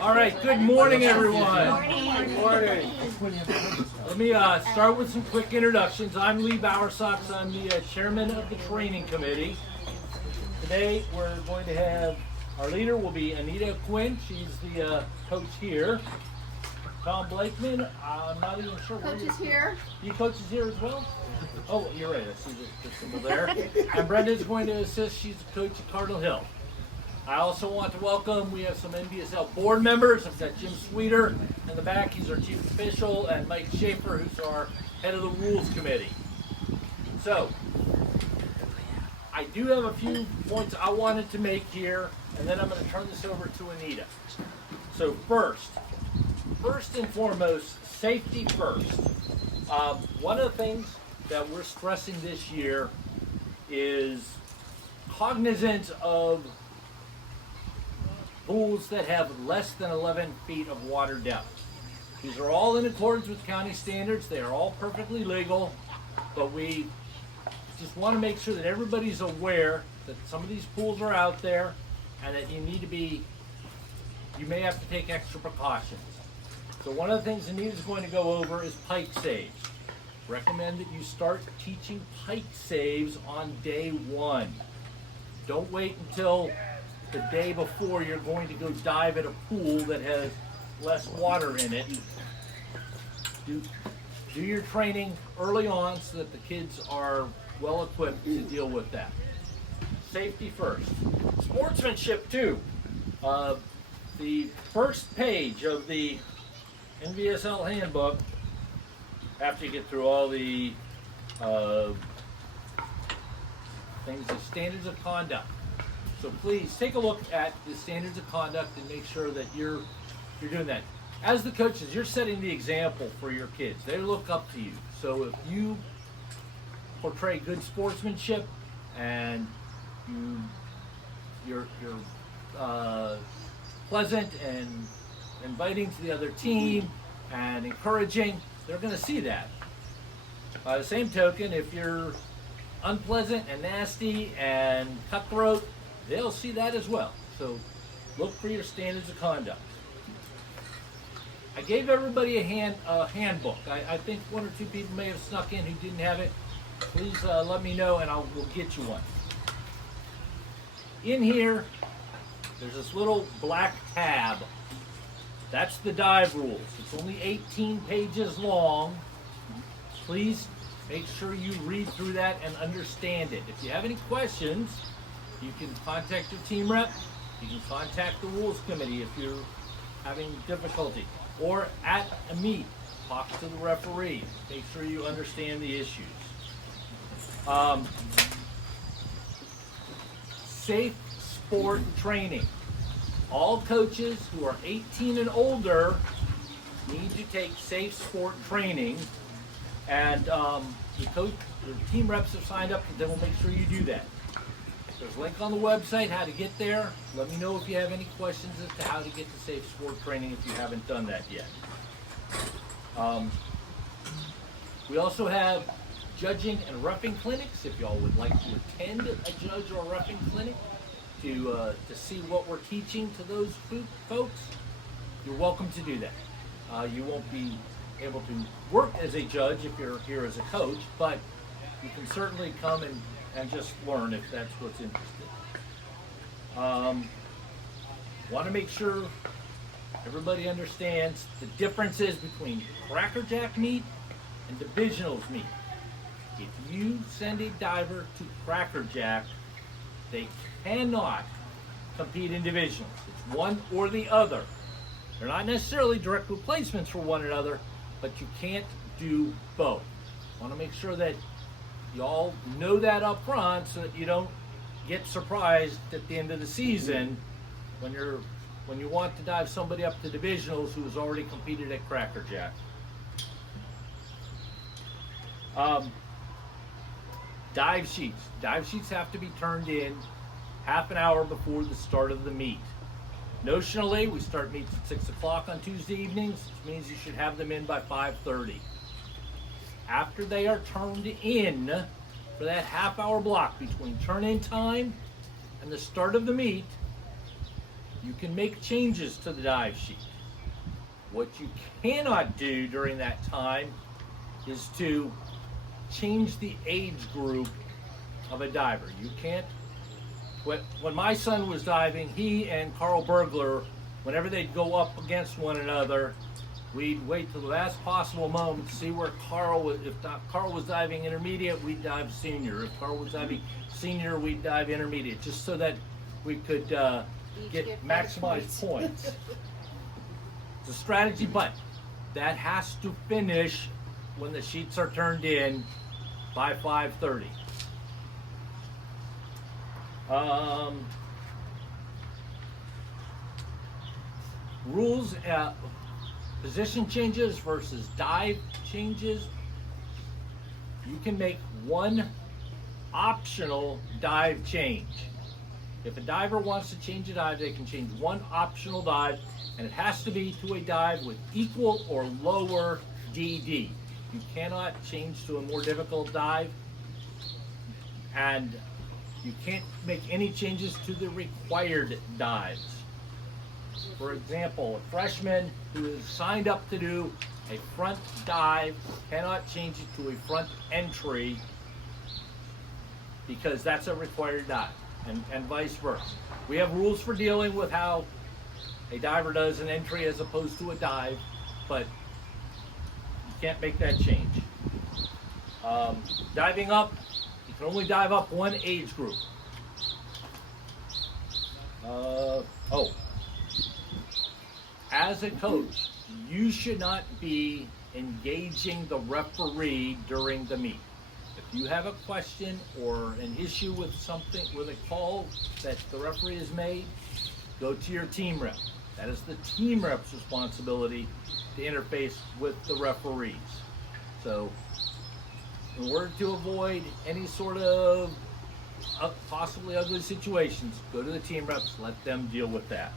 All right, good morning, everyone. Morning. Morning. Let me start with some quick introductions. I'm Lee Bowersox. I'm the chairman of the training committee. Today, we're going to have, our leader will be Anita Quinn. She's the coach here. Tom Blakeman, I'm not even sure where Coach is here. You coach is here as well? Oh, you're right. I see the symbol there. And Brenda's going to assist. She's a coach at Cardinal Hill. I also want to welcome, we have some NVSL board members. I've got Jim Sweeter in the back. He's our chief official. And Mike Schaefer, who's our head of the rules committee. So, I do have a few points I wanted to make here. And then I'm going to turn this over to Anita. So first and foremost, safety first. One of the things that we're stressing this year is cognizance of pools that have less than 11 feet of water depth. These are all in accordance with county standards. They are all perfectly legal, but we just want to make sure that everybody's aware that some of these pools are out there and that you may have to take extra precautions. So one of the things Anita's going to go over is pike saves. Recommend that you start teaching pike saves on day one. Don't wait until the day before you're going to go dive at a pool that has less water in it. Do your training early on so that the kids are well equipped to deal with that. Safety first. Sportsmanship too. The first page of the NVSL handbook, after you get through all the things, the standards of conduct. So please take a look at the standards of conduct and make sure that you're doing that. As the coaches, you're setting the example for your kids. They look up to you. So if you portray good sportsmanship and you're pleasant and inviting to the other team and encouraging, they're going to see that. By the same token, if you're unpleasant and nasty and cutthroat, they'll see that as well. So look for your standards of conduct. I gave everybody a handbook. I think one or two people may have snuck in who didn't have it. Please let me know and we'll get you one. In here, there's this little black tab. That's the dive rules. It's only 18 pages long. Please make sure you read through that and understand it. If you have any questions, you can contact your team rep. You can contact the rules committee if you're having difficulty. Or at a meet, talk to the referee. Make sure you understand the issues. Safe sport training. All coaches who are 18 and older need to take safe sport training, and the team reps have signed up, and they will make sure you do that. There's a link on the website how to get there. Let me know if you have any questions as to how to get to safe sport training if you haven't done that yet. We also have judging and roughing clinics. If y'all would like to attend a judge or a roughing clinic to see what we're teaching to those folks, you're welcome to do that. You won't be able to work as a judge if you're here as a coach, but you can certainly come and just learn if that's what's interested. Want to make sure everybody understands the differences between Cracker Jack meet and divisionals meet. If you send a diver to Cracker Jack, they cannot compete in divisionals. It's one or the other. They're not necessarily direct replacements for one another, but you can't do both. I want to make sure that y'all know that up front so that you don't get surprised at the end of the season when you want to dive somebody up to divisionals who has already competed at Cracker Jack. Dive sheets. Dive sheets have to be turned in half an hour before the start of the meet. Notionally, we start meets at 6 o'clock on Tuesday evenings, which means you should have them in by 5:30. After they are turned in for that half-hour block between turn-in time and the start of the meet, You can make changes to the dive sheet. What you cannot do during that time is to change the age group of a diver. You can't. When my son was diving, he and Carl Bergler, whenever they'd go up against one another, we'd wait till the last possible moment to see where Carl was. If Carl was diving intermediate, we'd dive senior. If Carl was diving senior, we'd dive intermediate, just so that we could get maximized points. It's a strategy, but that has to finish when the sheets are turned in by 5:30. Rules, position changes versus dive changes. You can make one optional dive change. If a diver wants to change a dive, they can change one optional dive, and it has to be to a dive with equal or lower DD. You cannot change to a more difficult dive, and you can't make any changes to the required dives. For example, a freshman who is signed up to do a front dive cannot change it to a front entry because that's a required dive, and vice versa. We have rules for dealing with how a diver does an entry as opposed to a dive, but you can't make that change. Diving up, you can only dive up one age group. As a coach, you should not be engaging the referee during the meet. If you have a question or an issue with something, with a call that the referee has made, go to your team rep. That is the team rep's responsibility to interface with the referees. So, in order to avoid any sort of possibly ugly situations, go to the team reps, let them deal with that.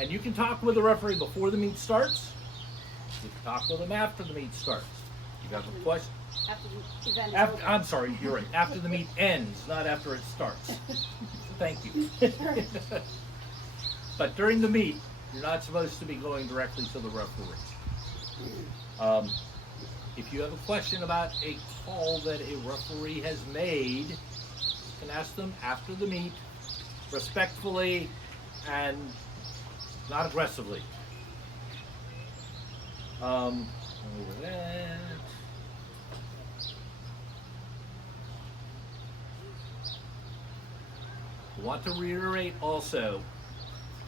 And you can talk with the referee before the meet starts. You can talk with them after the meet starts. You have a question? After the event is over. I'm sorry, you're right. After the meet ends, not after it starts. Thank you. But during the meet, you're not supposed to be going directly to the referee. If you have a question about a call that a referee has made, you can ask them after the meet, respectfully and not aggressively. Over that. I want to reiterate also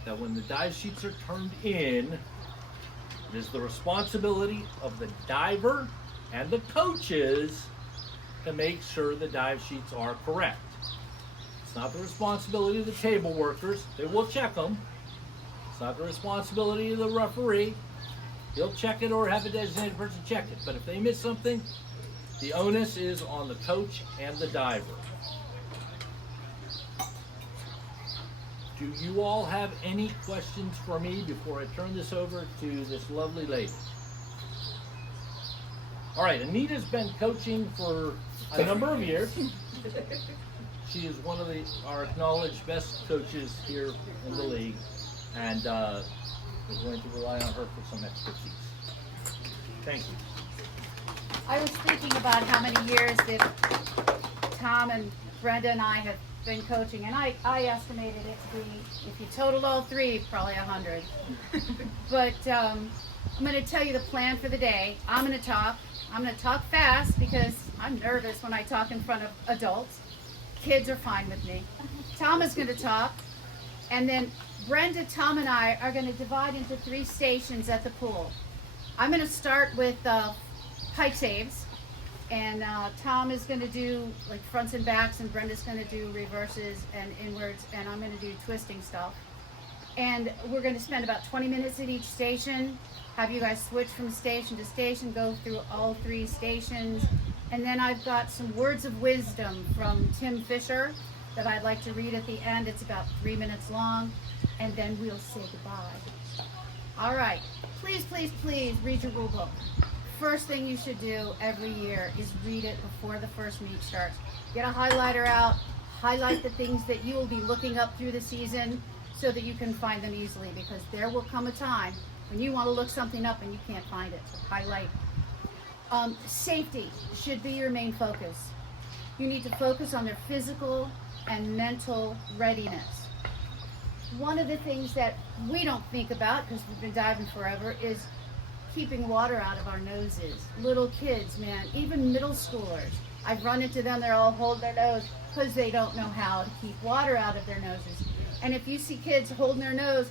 that when the dive sheets are turned in, it is the responsibility of the diver and the coaches to make sure the dive sheets are correct. It's not the responsibility of the table workers. They will check them. It's not the responsibility of the referee. He'll check it or have a designated person check it. But if they miss something, the onus is on the coach and the diver. Do you all have any questions for me before I turn this over to this lovely lady? All right, Anita's been coaching for a number of years. She is one of our acknowledged best coaches here in the league, and we're going to rely on her for some expertise. Thank you. I was thinking about how many years that Tom and Brenda and I have been coaching, and I estimated it to be, if you total all three, probably 100. But I'm going to tell you the plan for the day. I'm going to talk fast because I'm nervous when I talk in front of adults. Kids are fine with me. Tom is going to talk, and then Brenda, Tom, and I are going to divide into 3 stations at the pool. I'm going to start with pike saves, and Tom is going to do like fronts and backs, and Brenda's going to do reverses and inwards, and I'm going to do twisting stuff. And we're going to spend about 20 minutes at each station, have you guys switch from station to station, go through all 3 stations, and then I've got some words of wisdom from Tim Fisher that I'd like to read at the end. It's about 3 minutes long, and then we'll say goodbye. All right, please, please, please read your rule book. First thing you should do every year is read it before the first meet starts. Get a highlighter out, highlight the things that you will be looking up through the season, so that you can find them easily, because there will come a time when you want to look something up and you can't find it. So highlight. Safety should be your main focus. You need to focus on their physical and mental readiness. One of the things that we don't think about, because we've been diving forever, is keeping water out of our noses. Little kids, man, even middle schoolers. I've run into them, they're all holding their nose because they don't know how to keep water out of their noses. And if you see kids holding their nose,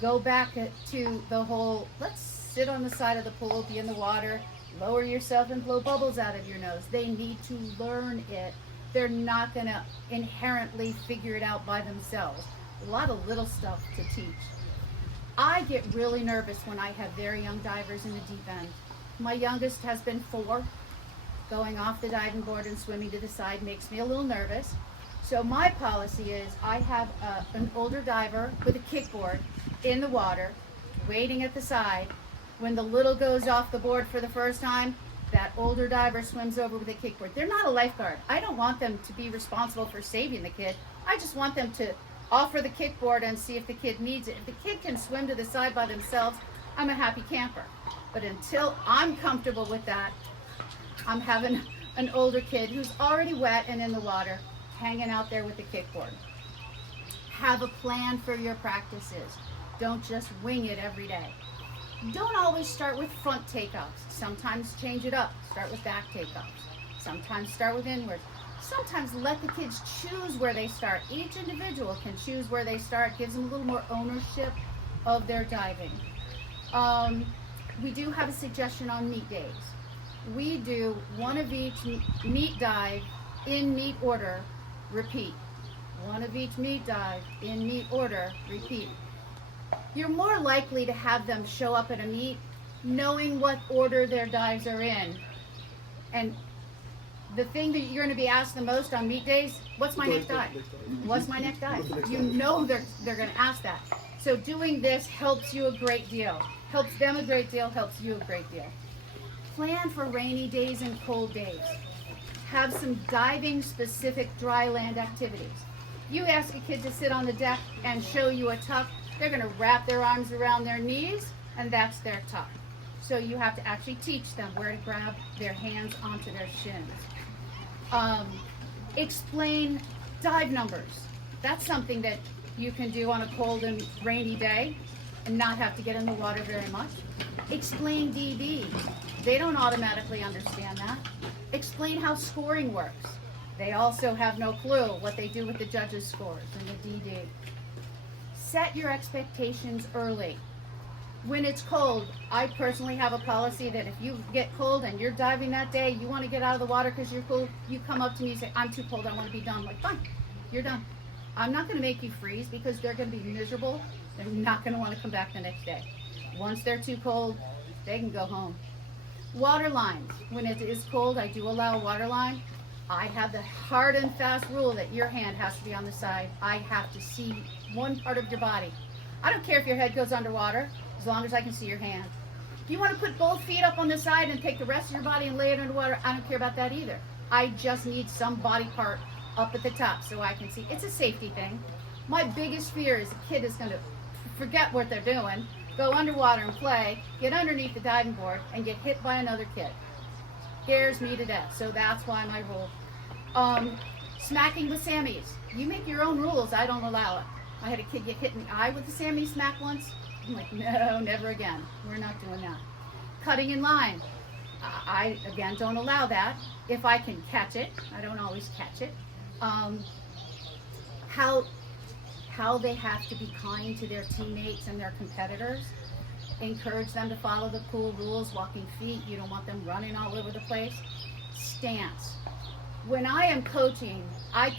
go back to the whole, let's sit on the side of the pool, be in the water, lower yourself and blow bubbles out of your nose. They need to learn it. They're not going to inherently figure it out by themselves. A lot of little stuff to teach. I get really nervous when I have very young divers in the deep end. My youngest has been 4. Going off the diving board and swimming to the side makes me a little nervous. So my policy is I have an older diver with a kickboard in the water, waiting at the side. When the little goes off the board for the first time, that older diver swims over with a kickboard. They're not a lifeguard. I don't want them to be responsible for saving the kid. I just want them to offer the kickboard and see if the kid needs it. If the kid can swim to the side by themselves, I'm a happy camper. But until I'm comfortable with that, I'm having an older kid who's already wet and in the water, hanging out there with the kickboard. Have a plan for your practices. Don't just wing it every day. Don't always start with front takeoffs. Sometimes change it up. Start with back takeoffs. Sometimes start with inwards. Sometimes let the kids choose where they start. Each individual can choose where they start. Gives them a little more ownership of their diving. We do have a suggestion on meet days. We do one of each meet dive in meet order, repeat. One of each meet dive in meet order, repeat. You're more likely to have them show up at a meet knowing what order their dives are in. And the thing that you're going to be asked the most on meet days, what's my next dive? What's my next dive? You know they're going to ask that. So doing this helps you a great deal. Helps them a great deal, helps you a great deal. Plan for rainy days and cold days. Have some diving specific dry land activities. You ask a kid to sit on the deck and show you a tuck, they're going to wrap their arms around their knees, and that's their tuck. So you have to actually teach them where to grab their hands onto their shins. Explain dive numbers. That's something that you can do on a cold and rainy day and not have to get in the water very much. Explain DB. They don't automatically understand that. Explain how scoring works. They also have no clue what they do with the judges' scores and the DD. Set your expectations early. When it's cold, I personally have a policy that if you get cold and you're diving that day, you want to get out of the water because you're cold, you come up to me and say, I'm too cold, I want to be done. I'm like, fine, you're done. I'm not going to make you freeze because they're going to be miserable. They're not going to want to come back the next day. Once they're too cold, they can go home. Water lines. When it is cold, I do allow a water line. I have the hard and fast rule that your hand has to be on the side. I have to see one part of your body. I don't care if your head goes underwater, as long as I can see your hand. If you want to put both feet up on the side and take the rest of your body and lay it underwater, I don't care about that either. I just need some body part up at the top so I can see. It's a safety thing. My biggest fear is a kid is going to forget what they're doing, go underwater and play, get underneath the diving board, and get hit by another kid. Scares me to death, so that's why my rule. Smacking with Sammies. You make your own rules, I don't allow it. I had a kid get hit in the eye with a Sammy smack once. I'm like, no, never again. We're not doing that. Cutting in line. I, again, don't allow that. If I can catch it, I don't always catch it. How they have to be kind to their teammates and their competitors. Encourage them to follow the pool rules, walking feet. You don't want them running all over the place. Stance. When I am coaching, I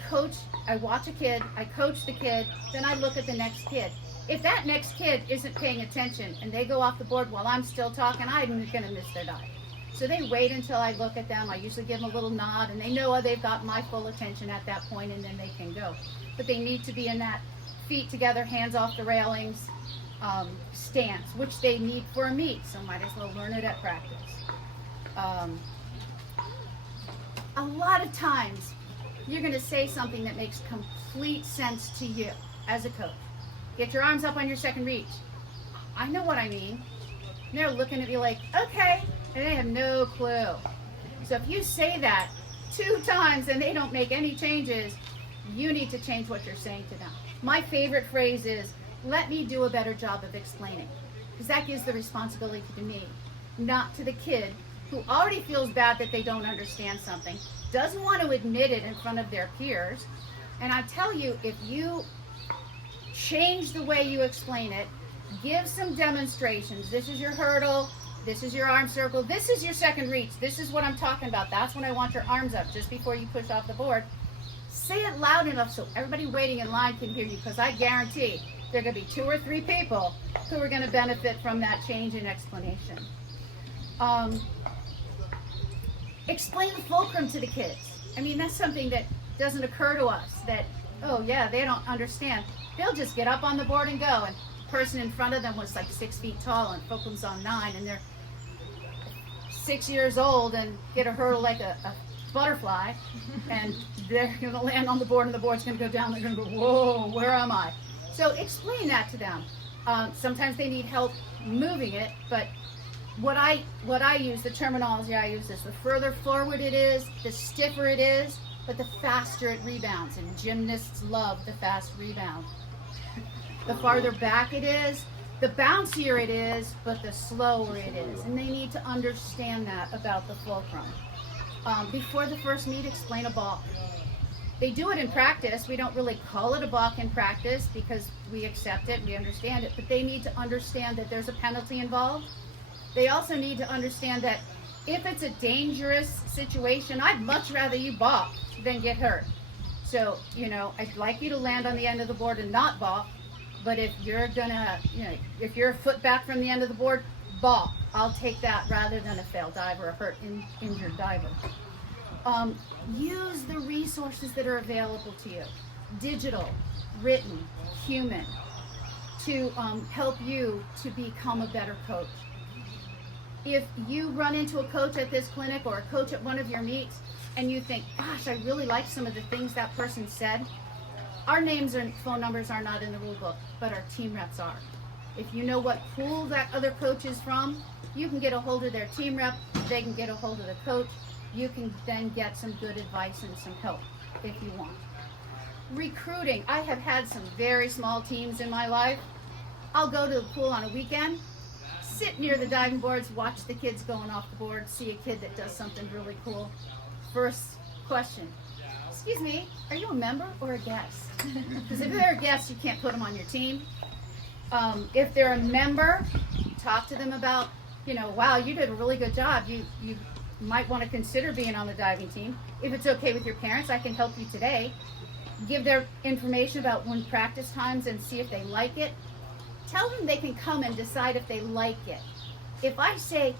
watch a kid, I coach the kid, then I look at the next kid. If that next kid isn't paying attention and they go off the board while I'm still talking, I'm going to miss their dive. So they wait until I look at them. I usually give them a little nod, and they know they've got my full attention at that point, and then they can go. But they need to be in that feet together, hands off the railings stance, which they need for a meet, so might as well learn it at practice. A lot of times, you're going to say something that makes complete sense to you as a coach. get your arms up on your second reach. I know what I mean. And they're looking at me like, okay, and they have no clue. So if you say that 2 times and they don't make any changes, you need to change what you're saying to them. My favorite phrase is, let me do a better job of explaining. Because that gives the responsibility to me, not to the kid who already feels bad that they don't understand something, doesn't want to admit it in front of their peers. And I tell you, if you change the way you explain it, give some demonstrations. This is your hurdle. This is your arm circle. This is your second reach. This is what I'm talking about. That's when I want your arms up, just before you push off the board. Say it loud enough so everybody waiting in line can hear you, because I guarantee there are going to be 2 or 3 people who are going to benefit from that change in explanation. Explain the fulcrum to the kids. I mean, that's something that doesn't occur to us, that, oh yeah, they don't understand. They'll just get up on the board and go, and the person in front of them was like 6 feet tall and fulcrum's on 9, and they're 6 years old and get a hurdle like a butterfly, and they're going to land on the board and the board's going to go down. They're going to go, whoa, where am I? So explain that to them. Sometimes they need help moving it, but what I use, the terminology I use is, the further forward it is, the stiffer it is, but the faster it rebounds. And gymnasts love the fast rebound. The farther back it is, the bouncier it is, but the slower it is. And they need to understand that about the fulcrum. Before the first meet, explain a balk. They do it in practice. We don't really call it a balk in practice because we accept it, we understand it, but they need to understand that there's a penalty involved. They also need to understand that if it's a dangerous situation, I'd much rather you balk than get hurt. So, I'd like you to land on the end of the board and not balk, but if you're gonna, if you're a foot back from the end of the board, balk. I'll take that rather than a failed dive or a hurt, injured diver. Use the resources that are available to you, digital, written, human, to help you to become a better coach. If you run into a coach at this clinic or a coach at one of your meets and you think, gosh, I really like some of the things that person said, our names and phone numbers are not in the rule book, but our team reps are. If you know what pool that other coach is from, you can get a hold of their team rep, they can get a hold of the coach, you can then get some good advice and some help if you want. Recruiting, I have had some very small teams in my life. I'll go to the pool on a weekend, sit near the diving boards, watch the kids going off the board, see a kid that does something really cool. First question, excuse me, are you a member or a guest? Because if they're a guest, you can't put them on your team. If they're a member, talk to them about, wow, you did a really good job. You might want to consider being on the diving team. If it's okay with your parents, I can help you today. Give their information about when practice times and see if they like it. Tell them they can come and decide if they like it. If I say,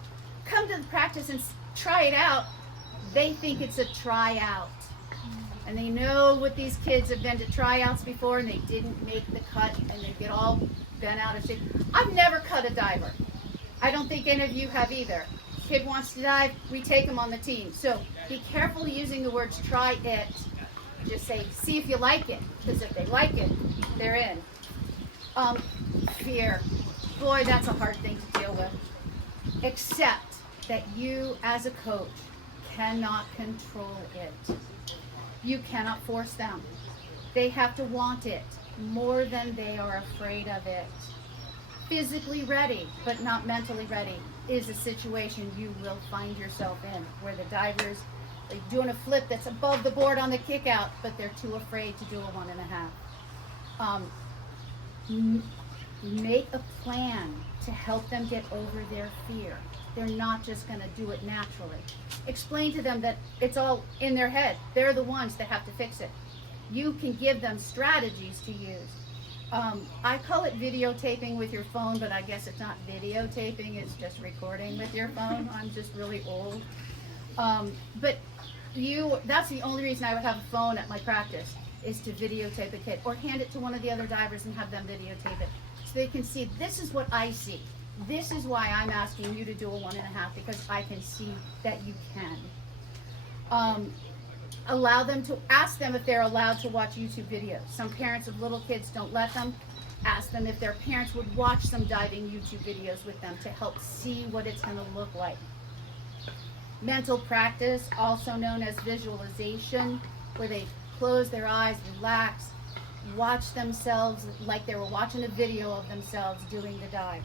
come to the practice and try it out, they think it's a tryout. And they know what these kids have been to tryouts before and they didn't make the cut and they get all bent out of shape. I've never cut a diver. I don't think any of you have either. Kid wants to dive, we take them on the team. So be careful using the words try it. Just say, see if you like it. Because if they like it, they're in. Fear. Boy, that's a hard thing to deal with. Accept that you as a coach cannot control it. You cannot force them. They have to want it more than they are afraid of it. Physically ready, but not mentally ready, is a situation you will find yourself in, where the divers are doing a flip that's above the board on the kick out, but they're too afraid to do a 1.5. Make a plan to help them get over their fear. They're not just going to do it naturally. Explain to them that it's all in their head. They're the ones that have to fix it. You can give them strategies to use. I call it videotaping with your phone, but I guess it's not videotaping, it's just recording with your phone. I'm just really old. But that's the only reason I would have a phone at my practice, is to videotape a kid, or hand it to one of the other divers and have them videotape it. So they can see, this is what I see. This is why I'm asking you to do a 1.5, because I can see that you can. Allow them to, ask them if they're allowed to watch YouTube videos. Some parents of little kids don't let them. asked them if their parents would watch some diving YouTube videos with them to help see what it's going to look like. Mental practice, also known as visualization, where they close their eyes, relax, watch themselves like they were watching a video of themselves doing the dive.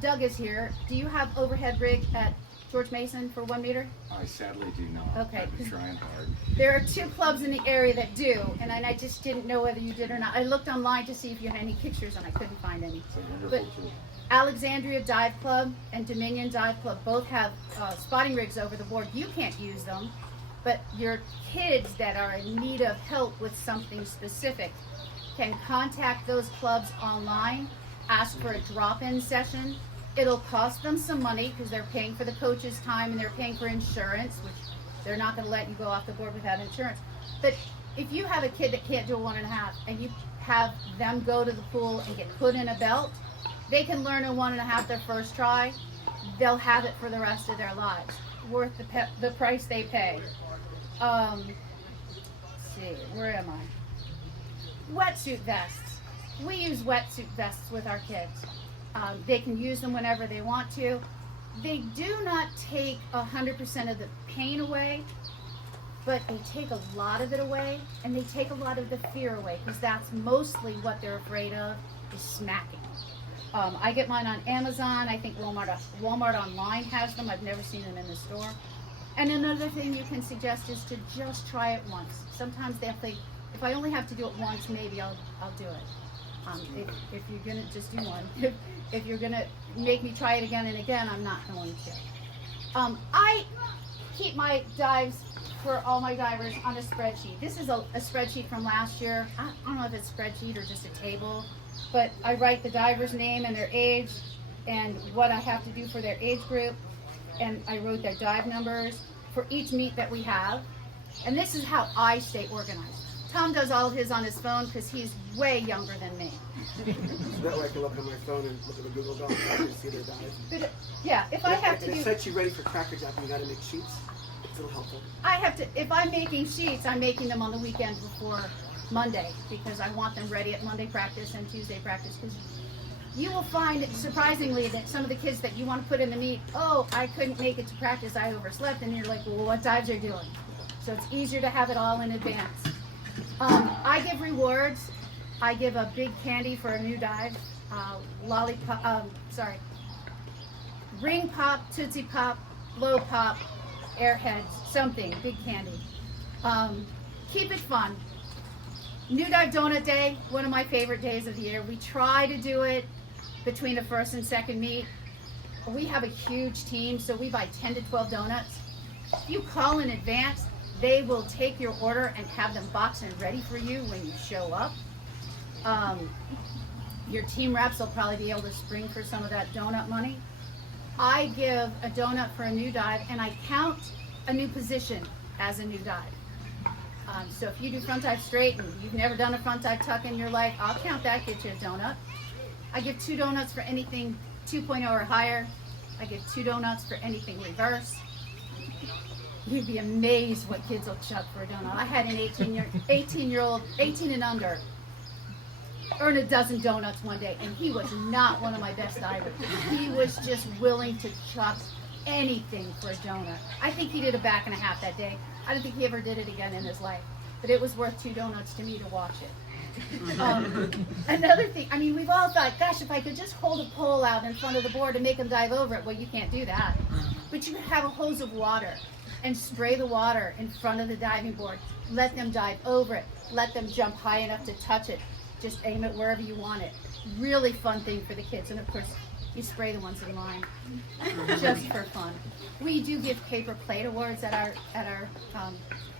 Doug is here. Do you have overhead rig at George Mason for 1 meter? I sadly do not. Okay. I'm trying hard. There are 2 clubs in the area that do, and I just didn't know whether you did or not. I looked online to see if you had any pictures, and I couldn't find any. It's a wonderful tool. Alexandria Dive Club and Dominion Dive Club both have spotting rigs over the board. You can't use them, but your kids that are in need of help with something specific can contact those clubs online, ask for a drop-in session. It'll cost them some money because they're paying for the coach's time and they're paying for insurance, which they're not going to let you go off the board without insurance. But if you have a kid that can't do a 1.5 and you have them go to the pool and get put in a belt, they can learn a 1.5 their first try. They'll have it for the rest of their lives. Worth the price they pay. Let's see, where am I? Wetsuit vests. We use wetsuit vests with our kids. They can use them whenever they want to. They do not take 100% of the pain away, but they take a lot of it away, and they take a lot of the fear away, because that's mostly what they're afraid of, is smacking. I get mine on Amazon. I think Walmart online has them. I've never seen them in the store. And another thing you can suggest is to just try it once. Sometimes they'll think, if I only have to do it once, maybe I'll do it. If you're gonna just do one, if you're gonna make me try it again and again, I'm not going to. I keep my dives for all my divers on a spreadsheet. This is a spreadsheet from last year. I don't know if it's a spreadsheet or just a table, but I write the diver's name and their age and what I have to do for their age group, and I wrote their dive numbers for each meet that we have. And this is how I stay organized. Tom does all of his on his phone because he's way younger than me. That way I can look on my phone and look at the Google Docs and see their dives. But, yeah, if I have to It do, sets you ready for Cracker Jack and you gotta make sheets. It's a little helpful. if I'm making sheets, I'm making them on the weekend before Monday, because I want them ready at Monday practice and Tuesday practice. Because you will find, surprisingly, that some of the kids that you want to put in the meet, oh, I couldn't make it to practice, I overslept, and you're like, well, what dives are you doing? So it's easier to have it all in advance. I give rewards. I give a big candy for a new dive, ring pop, Tootsie Pop, blow pop, airheads, something, big candy. Keep it fun. New Dive Donut Day, one of my favorite days of the year. We try to do it between the first and second meet. We have a huge team, so we buy 10 to 12 donuts. If you call in advance, they will take your order and have them boxed and ready for you when you show up. Your team reps will probably be able to spring for some of that donut money. I give a donut for a new dive, and I count a new position as a new dive. So if you do front dive straight and you've never done a front dive tuck in your life, I'll count that, get you a donut. I give 2 donuts for anything 2.0 or higher. I give 2 donuts for anything reverse. You'd be amazed what kids will chuck for a donut. I had an 18-year-old, 18 and under, earn a dozen donuts one day, and he was not one of my best divers. He was just willing to chuck anything for a donut. I think he did a back and a half that day. I don't think he ever did it again in his life, but it was worth 2 donuts to me to watch it. Another thing, I mean, we've all thought, gosh, if I could just hold a pole out in front of the board and make them dive over it. Well, you can't do that, but you could have a hose of water and spray the water in front of the diving board. Let them dive over it. Let them jump high enough to touch it. Just aim it wherever you want it. Really fun thing for the kids. And of course, you spray the ones in line, just for fun. We do give paper plate awards at our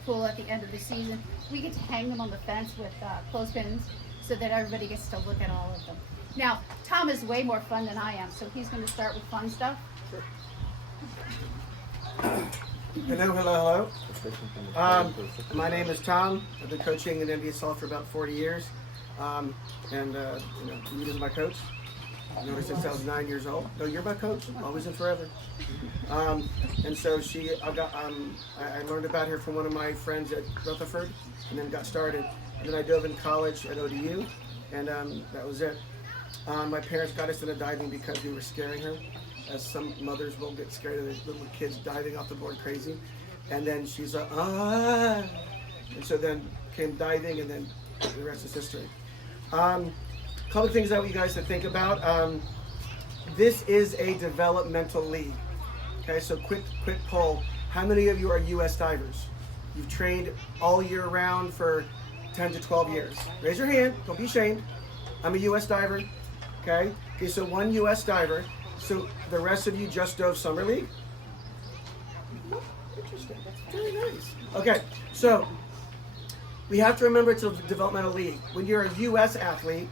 pool at the end of the season. We get to hang them on the fence with clothespins so that everybody gets to look at all of them. Now, Tom is way more fun than I am, so he's going to start with fun stuff. Hello. My name is Tom. I've been coaching in NVSL for about 40 years. Reed is my coach. I've known her since I was 9 years old. No, you're my coach, always and forever. And so I learned about her from one of my friends at Rutherford, and then got started. And then I dove in college at ODU, and that was it. My parents got us into diving because we were scaring her, as some mothers will get scared of their little kids diving off the board crazy. And then she's like, ah. And so then came diving, and then the rest is history. Couple of things I want you guys to think about. This is a developmental league. Okay, so quick poll. How many of you are U.S. divers? You've trained all year round for 10 to 12 years. Raise your hand, don't be ashamed. I'm a U.S. diver. Okay, so one U.S. diver. So the rest of you just dove summer league? Interesting, very nice. Okay, so we have to remember it's a developmental league. When you're a U.S. athlete,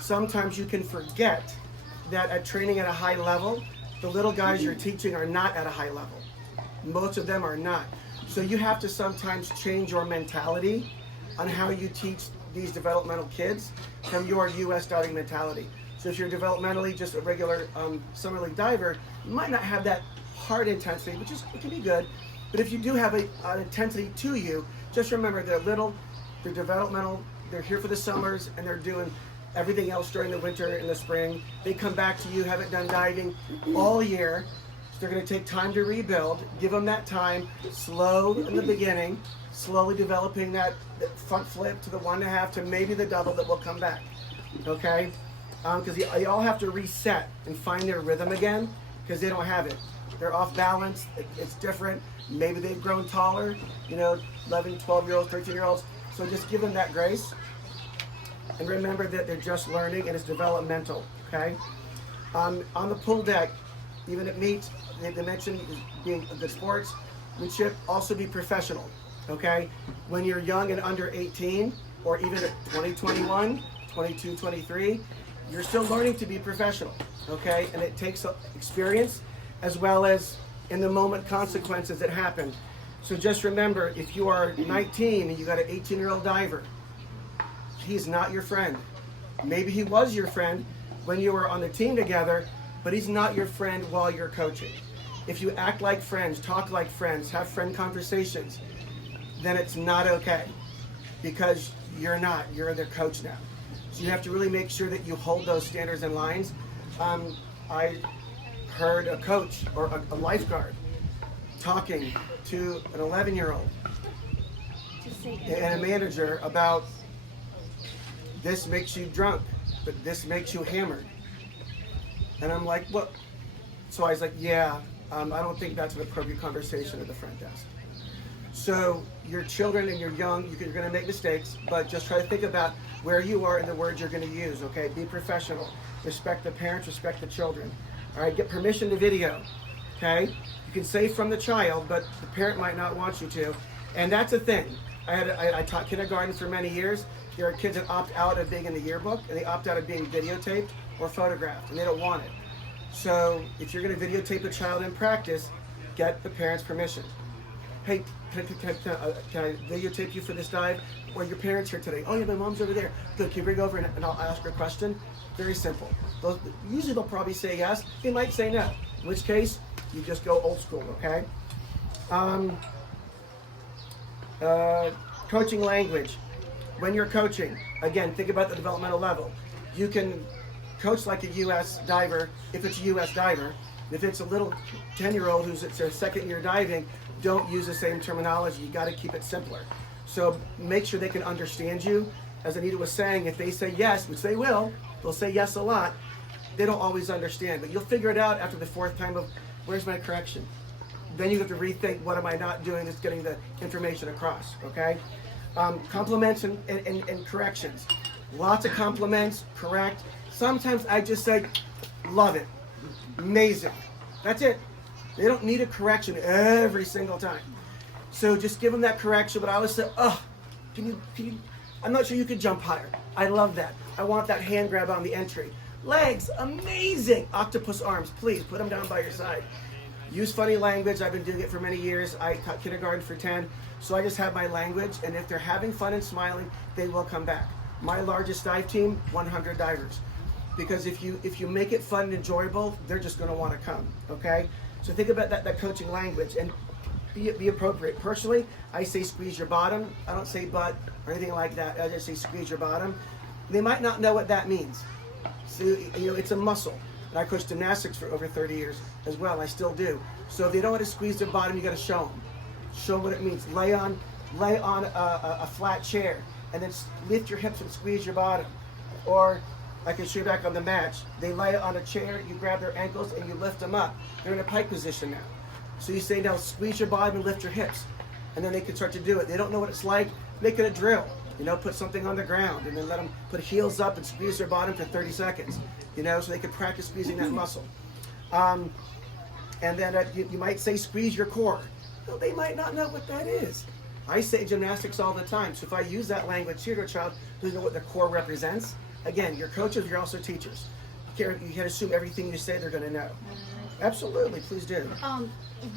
sometimes you can forget that at training at a high level, the little guys you're teaching are not at a high level. Most of them are not. So you have to sometimes change your mentality on how you teach these developmental kids from your U.S. diving mentality. So if you're developmentally just a regular summer league diver, you might not have that hard intensity, which is, it can be good. But if you do have an intensity to you, just remember they're little, they're developmental, they're here for the summers, and they're doing everything else during the winter and the spring. They come back to you, haven't done diving all year. So they're going to take time to rebuild. Give them that time, slow in the beginning, slowly developing that front flip to the 1.5 to maybe the double that will come back. Okay? Because they all have to reset and find their rhythm again because they don't have it. They're off balance. It's different. Maybe they've grown taller, 11, 12-year-olds, 13-year-olds. So just give them that grace. And remember that they're just learning and it's developmental, okay? On the pool deck, even at meets, they mentioned being a good sportsmanship, also be professional, okay? When you're young and under 18, or even at 20, 21, 22, 23, you're still learning to be professional, okay? And it takes experience as well as in the moment consequences that happen. So just remember, if you are 19 and you got an 18-year-old diver, he's not your friend. Maybe he was your friend when you were on the team together, but he's not your friend while you're coaching. If you act like friends, talk like friends, have friend conversations, then it's not okay because you're not. You're their coach now. So you have to really make sure that you hold those standards and lines. I heard a coach or a lifeguard talking to an 11-year-old and a manager about this makes you drunk, but this makes you hammered. And I'm like, what? So I was like, yeah, I don't think that's an appropriate conversation at the front desk. So your children and you're young, you're going to make mistakes, but just try to think about where you are and the words you're going to use, okay? Be professional. Respect the parents, respect the children. All right, get permission to video, okay? You can say from the child, but the parent might not want you to. And that's a thing. I taught kindergarten for many years. There are kids that opt out of being in the yearbook, and they opt out of being videotaped or photographed, and they don't want it. So if you're going to videotape a child in practice, get the parents' permission. Hey, can I videotape you for this dive? Or your parents here today? Oh yeah, my mom's over there. Good, can you bring over and I'll ask her a question? Very simple. Usually they'll probably say yes. They might say no. In which case, you just go old school, okay? Coaching language. When you're coaching, again, think about the developmental level. You can coach like a U.S. diver if it's a U.S. diver. If it's a little 10-year-old who's it's their second year diving, don't use the same terminology. You got to keep it simpler. So make sure they can understand you. As Anita was saying, if they say yes, which they will, they'll say yes a lot, they don't always understand. But you'll figure it out after the fourth time of, where's my correction? Then you have to rethink, what am I not doing that's getting the information across, okay? Compliments and corrections. Lots of compliments, correct. Sometimes I just say, love it, amazing. That's it. They don't need a correction every single time. So just give them that correction, but I always say, oh, can you, I'm not sure you could jump higher. I love that. I want that hand grab on the entry. Legs, amazing. Octopus arms, please put them down by your side. Use funny language. I've been doing it for many years. I taught kindergarten for 10, so I just have my language, and if they're having fun and smiling, they will come back. My largest dive team, 100 divers. Because if you make it fun and enjoyable, they're just gonna wanna come, okay? So think about that coaching language. And be appropriate. Personally, I say squeeze your bottom. I don't say butt or anything like that. I just say squeeze your bottom. They might not know what that means. So, it's a muscle. And I coached gymnastics for over 30 years as well. I still do. So if they don't want to squeeze their bottom, you got to show them. Show what it means. Lay on a flat chair and then lift your hips and squeeze your bottom. Or I can show you back on the match. They lay on a chair, you grab their ankles and you lift them up. They're in a pike position now. So you say now squeeze your bottom and lift your hips. And then they can start to do it. They don't know what it's like, make it a drill. Put something on the ground and then let them put heels up and squeeze their bottom for 30 seconds. So they can practice squeezing that muscle. And then you might say squeeze your core. Well, they might not know what that is. I say gymnastics all the time. So if I use that language here to a child who doesn't know what the core represents, again, you're coaches, you're also teachers. You can't assume everything you say they're going to know. Absolutely, please do.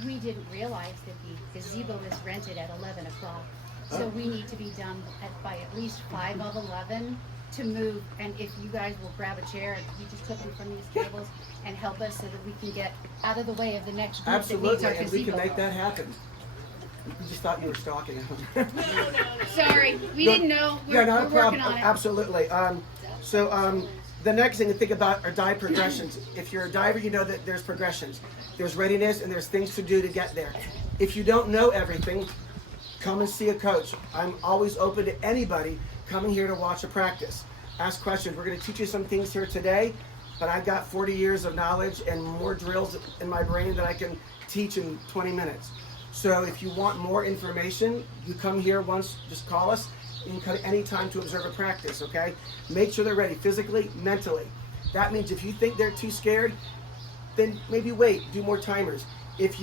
We didn't realize that the gazebo is rented at 11 o'clock. So we need to be done by at least 5 of 11 to move. And if you guys will grab a chair, you just took them from these tables and help us so that we can get out of the way of the next group Absolutely, that needs our and we can gazebo. make that happen. We just thought you were stalking. Sorry, we didn't know. We're not a working problem. on it. Absolutely. The next thing to think about are dive progressions. If you're a diver, you know that there's progressions. There's readiness and there's things to do to get there. If you don't know everything, come and see a coach. I'm always open to anybody coming here to watch a practice. Ask questions. We're going to teach you some things here today, but I've got 40 years of knowledge and more drills in my brain that I can teach in 20 minutes. So if you want more information, you come here once, just call us. You can come anytime to observe a practice, okay? Make sure they're ready physically, mentally. That means if you think they're too scared, then maybe wait, do more timers. If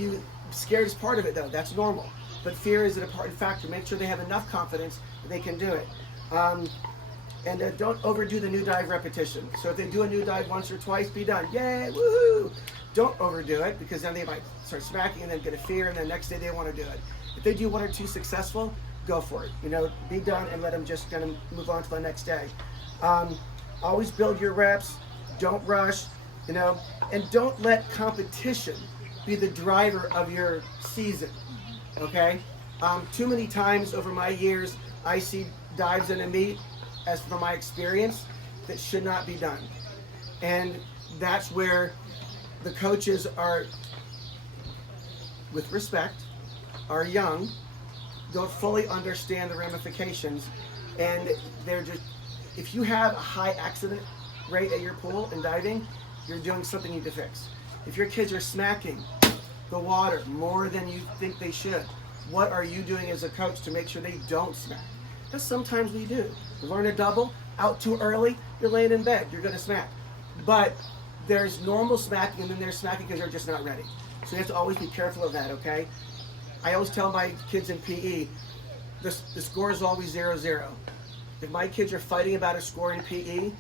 scared is part of it though, that's normal. But fear is an important factor. Make sure they have enough confidence that they can do it. And don't overdo the new dive repetition. So if they do a new dive once or twice, be done. Yay, woohoo! Don't overdo it because then they might start smacking and then get a fear and then next day they want to do it. If they do 1 or 2 successful, go for it. Be done and let them just kind of move on to the next day. Always build your reps. Don't rush, and don't let competition be the driver of your season, okay? Too many times over my years, I see dives in a meet, as from my experience, that should not be done. And that's where the coaches are, with respect, are young, don't fully understand the ramifications, and they're just, if you have a high accident rate at your pool in diving, you're doing something you need to fix. If your kids are smacking the water more than you think they should, what are you doing as a coach to make sure they don't smack? Because sometimes we do. You learn a double, out too early, you're laying in bed, you're gonna smack. But there's normal smacking and then there's smacking because you're just not ready. So you have to always be careful of that, okay? I always tell my kids in PE, the score is always 0-0. If my kids are fighting about a score in PE,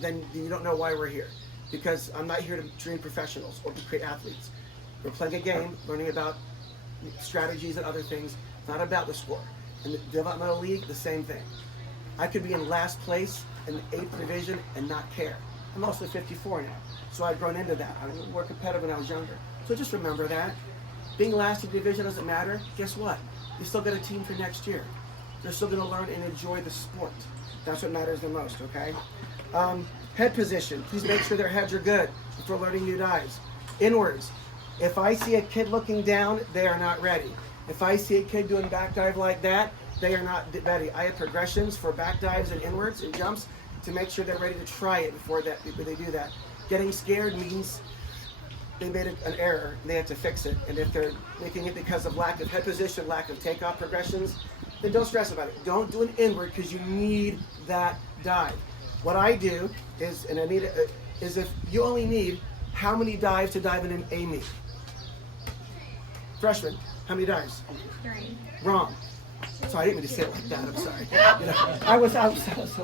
then you don't know why we're here. Because I'm not here to train professionals or to create athletes. We're playing a game, learning about strategies and other things, not about the score. In the developmental league, the same thing. I could be in last place in the 8th division and not care. I'm also 54 now, so I've grown into that. I was more competitive when I was younger. So just remember that. Being last in division doesn't matter. Guess what? You still got a team for next year. They're still going to learn and enjoy the sport. That's what matters the most, okay? Head position. Please make sure their heads are good before learning new dives. Inwards. If I see a kid looking down, they are not ready. If I see a kid doing back dive like that, they are not ready. I have progressions for back dives and inwards and jumps to make sure they're ready to try it before they do that. Getting scared means they made an error and they have to fix it. And if they're making it because of lack of head position, lack of takeoff progressions, then don't stress about it. Don't do an inward because you need that dive. What I do is, is if you only need how many dives to dive in an A meet? Freshman, how many dives? 3. Wrong. Sorry, I didn't mean to say it like that. I'm sorry.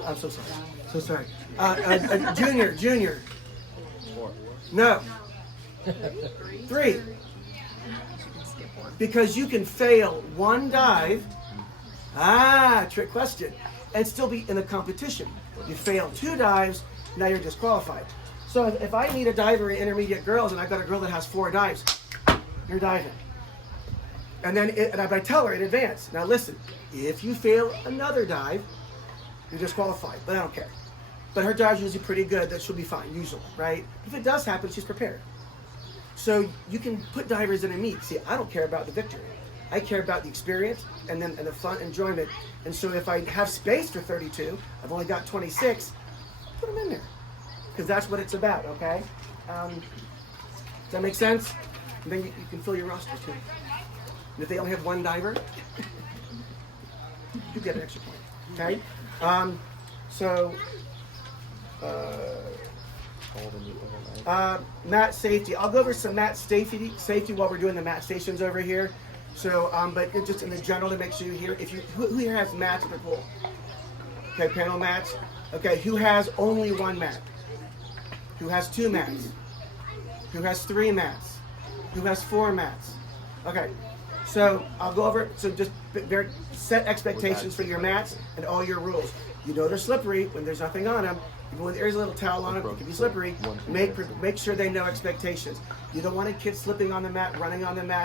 I'm so sorry. So sorry. Junior. 4. No. 3. Because you can fail one dive. Trick question. And still be in the competition. You fail 2 dives, now you're disqualified. So if I need a diver in intermediate girls and I've got a girl that has 4 dives, you're diving. And I tell her in advance, now listen, if you fail another dive, you're disqualified, but I don't care. But her dive's usually pretty good, that she'll be fine, usually, right? If it does happen, she's prepared. So you can put divers in a meet. See, I don't care about the victory. I care about the experience and the fun enjoyment. And so if I have space for 32, I've only got 26, put them in there. Because that's what it's about, okay? Does that make sense? And then you can fill your roster too. And if they only have one diver, you get an extra point, okay? Mat safety. I'll go over some mat safety while we're doing the mat stations over here. So, but just in the general to make sure you hear. Who here has mats at the pool? Okay, panel mats. Okay, who has only one mat? Who has 2 mats? Who has 3 mats? Who has 4 mats? Okay, so I'll go over. So just set expectations for your mats and all your rules. You know they're slippery when there's nothing on them. Even when there's a little towel on it, it can be slippery. Make sure they know expectations. You don't want a kid slipping on the mat, running on the mat.